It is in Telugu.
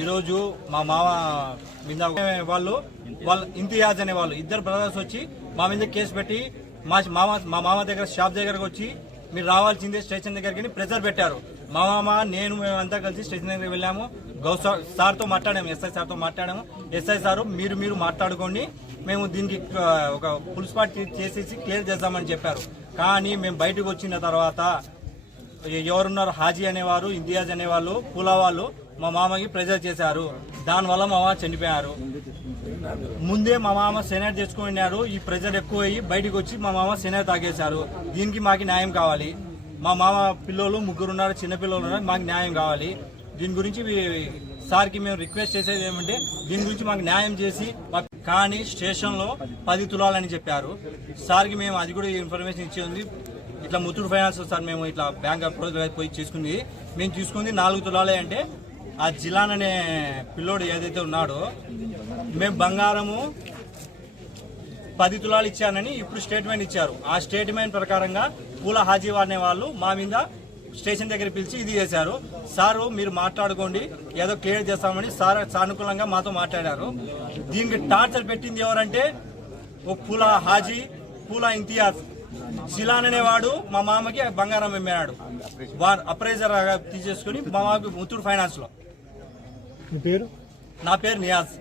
ఈరోజు మా మామ మీద వాళ్ళు ఇంతియాజ్ అనే వాళ్ళు ఇద్దరు బ్రదర్స్ వచ్చి మా మీద కేసు పెట్టి మా మామ దగ్గర షాప్ దగ్గరకు వచ్చి మీరు రావాల్సిందే స్టేషన్ దగ్గరికి ప్రెజర్ పెట్టారు. మా మామ నేను మేమంతా కలిసి స్టేషన్ దగ్గరికి వెళ్ళాము. సార్తో మాట్లాడాము, ఎస్ఐ సార్తో మాట్లాడాము. ఎస్ఐ సారు మీరు మాట్లాడుకోండి, మేము దీనికి ఒక ఫుల్ స్పాట్ చేసేసి క్లియర్ చేద్దామని చెప్పారు. కానీ మేము బయటకు వచ్చిన తర్వాత ఎవరున్నారు హాజీ అనేవారు, ఇంతియాజ్ అనేవాళ్ళు, పూలా వాళ్ళు మా మామకి ప్రెజర్ చేశారు. దానివల్ల మా మామ చనిపోయారు. ముందే మా మామ సెనైట్ తెచ్చుకున్నారు. ఈ ప్రెజర్ ఎక్కువ అయ్యి బయటకు వచ్చి మా మామ సెనైట్ తాగేశారు. దీనికి మాకు న్యాయం కావాలి. మా మామ పిల్లలు 3 ఉన్నారు, చిన్న పిల్లలు ఉన్నారు. మాకు న్యాయం కావాలి. దీని గురించి సార్కి మేము రిక్వెస్ట్ చేసేది ఏమంటే దీని గురించి మాకు న్యాయం చేసి, కానీ స్టేషన్లో 10 తులాలని చెప్పారు. సార్కి మేము అది కూడా ఇన్ఫర్మేషన్ ఇచ్చి ఉంది. ఇట్లా ముత్తూట్ ఫైనాన్స్ సార్ మేము ఇట్లా బ్యాంక్ అప్రోచ్ పోయి తీసుకుంది, మేము తీసుకుంది 4 తులాలే. అంటే ఆ జిలాన్ అనే పిల్లోడు ఏదైతే ఉన్నాడో మేము బంగారము 10 తులాలు ఇచ్చానని ఇప్పుడు స్టేట్మెంట్ ఇచ్చారు. ఆ స్టేట్మెంట్ ప్రకారంగా పూల హాజీ అనే వాళ్ళు మా మీద స్టేషన్ దగ్గర పిలిచి ఇది చేశారు. సారు మీరు మాట్లాడుకోండి, ఏదో క్లియర్ చేస్తామని సార్ సానుకూలంగా మాతో మాట్లాడారు. దీనికి టార్చర్ పెట్టింది ఎవరంటే ఓ పూల హాజీ, పూల ఇంతియాజ్. జిలాన్ అనేవాడు మా మామకి బంగారం అమ్మాడు. అప్రైజర్ తీసేసుకుని మా మామకి ముత్తూట్ ఫైనాన్స్ లో. నా పేరు నియాజ్.